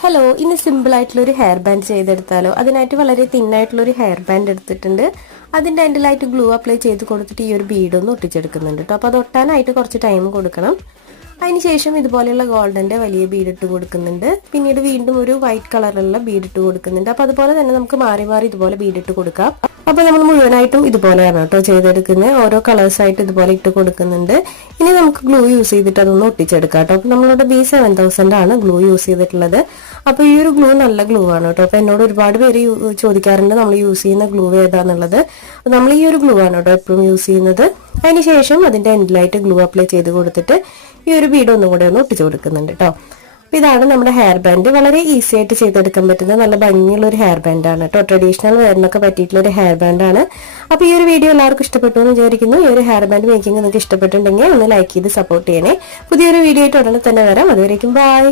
Hello, ഇന്ന് simple ആയിട്ടുള്ള ഒരു ഹെയർ ബാൻഡ് ചെയ്തെടുത്താലോ? അതിനായിട്ട് വളരെ തിന്നായിട്ടുള്ള ഒരു ഹെയർ ബാൻഡ് എടുത്തിട്ടുണ്ട്. അതിൻ്റെ എൻഡിലായിട്ട് ഗ്ലൂ അപ്ലൈ ചെയ്ത് കൊടുത്തിട്ട് ഈ ഒരു ബീഡ് ഒന്ന് ഒട്ടിച്ചെടുക്കുന്നുണ്ട് കേട്ടോ. അപ്പോൾ അത് ഒട്ടാനായിട്ട് കുറച്ച് ടൈം കൊടുക്കണം. അതിനുശേഷം ഇതുപോലെയുള്ള ഗോൾഡൻ്റെ വലിയ ബീഡ് ഇട്ട് കൊടുക്കുന്നുണ്ട്. പിന്നീട് വീണ്ടും ഒരു വൈറ്റ് കളറിലുള്ള ബീഡ് ഇട്ട് കൊടുക്കുന്നുണ്ട്. അപ്പോൾ അതുപോലെ തന്നെ നമുക്ക് മാറി മാറി ഇതുപോലെ ബീഡ് ഇട്ട് കൊടുക്കാം. അപ്പോൾ നമ്മൾ മുഴുവനായിട്ടും ഇതുപോലെയാണ് കേട്ടോ ചെയ്തെടുക്കുന്നത്. ഓരോ കളേഴ്സ് ആയിട്ട് ഇതുപോലെ ഇട്ട് കൊടുക്കുന്നുണ്ട്. ഇനി നമുക്ക് ഗ്ലൂ യൂസ് ചെയ്തിട്ട് അതൊന്ന് ഒട്ടിച്ചെടുക്കാം കേട്ടോ. അപ്പോൾ നമ്മളിവിടെ B7000 ആണ് ഗ്ലൂ യൂസ് ചെയ്തിട്ടുള്ളത്. അപ്പോൾ ഈ ഒരു ഗ്ലൂ നല്ല ഗ്ലൂ ആണ് കേട്ടോ. അപ്പോൾ എന്നോട് ഒരുപാട് പേര് ചോദിക്കാറുണ്ട് നമ്മൾ യൂസ് ചെയ്യുന്ന ഗ്ലൂ ഏതാന്നുള്ളത്. നമ്മൾ ഈ ഒരു ഗ്ലൂ ആണ് കേട്ടോ എപ്പോഴും യൂസ് ചെയ്യുന്നത്. അതിനുശേഷം അതിന്റെ എൻഡിലായിട്ട് ഗ്ലൂ അപ്ലൈ ചെയ്ത് കൊടുത്തിട്ട് ഈ ഒരു ബീഡ് ഒന്നും കൂടെ ഒന്ന് ഒട്ടിച്ചു കൊടുക്കുന്നുണ്ട് കേട്ടോ. അപ്പോൾ ഇതാണ് നമ്മുടെ ഹെയർ ബാൻഡ്. വളരെ ഈസി ആയിട്ട് ചെയ്തെടുക്കാൻ പറ്റുന്ന നല്ല ഭംഗിയുള്ള ഒരു ഹെയർ ബാൻഡ് ആണ് കേട്ടോ. ട്രഡീഷണൽ വെയറിനൊക്കെ പറ്റിയിട്ടുള്ള ഒരു ഹെയർ ബാൻഡ് ആണ്. അപ്പോൾ ഈ ഒരു വീഡിയോ എല്ലാവർക്കും ഇഷ്ടപ്പെട്ടു എന്ന് വിചാരിക്കുന്നു. ഈ ഒരു ഹെയർ ബാൻഡ് മേക്കിംഗ് നിങ്ങൾക്ക് ഇഷ്ടപ്പെട്ടിട്ടുണ്ടെങ്കിൽ ഒന്ന് ലൈക്ക് ചെയ്ത് സപ്പോർട്ട് ചെയ്യണേ. പുതിയൊരു വീഡിയോ ആയിട്ട് ഉടനെ തന്നെ വരാം. അതുവരേക്കും ബൈ.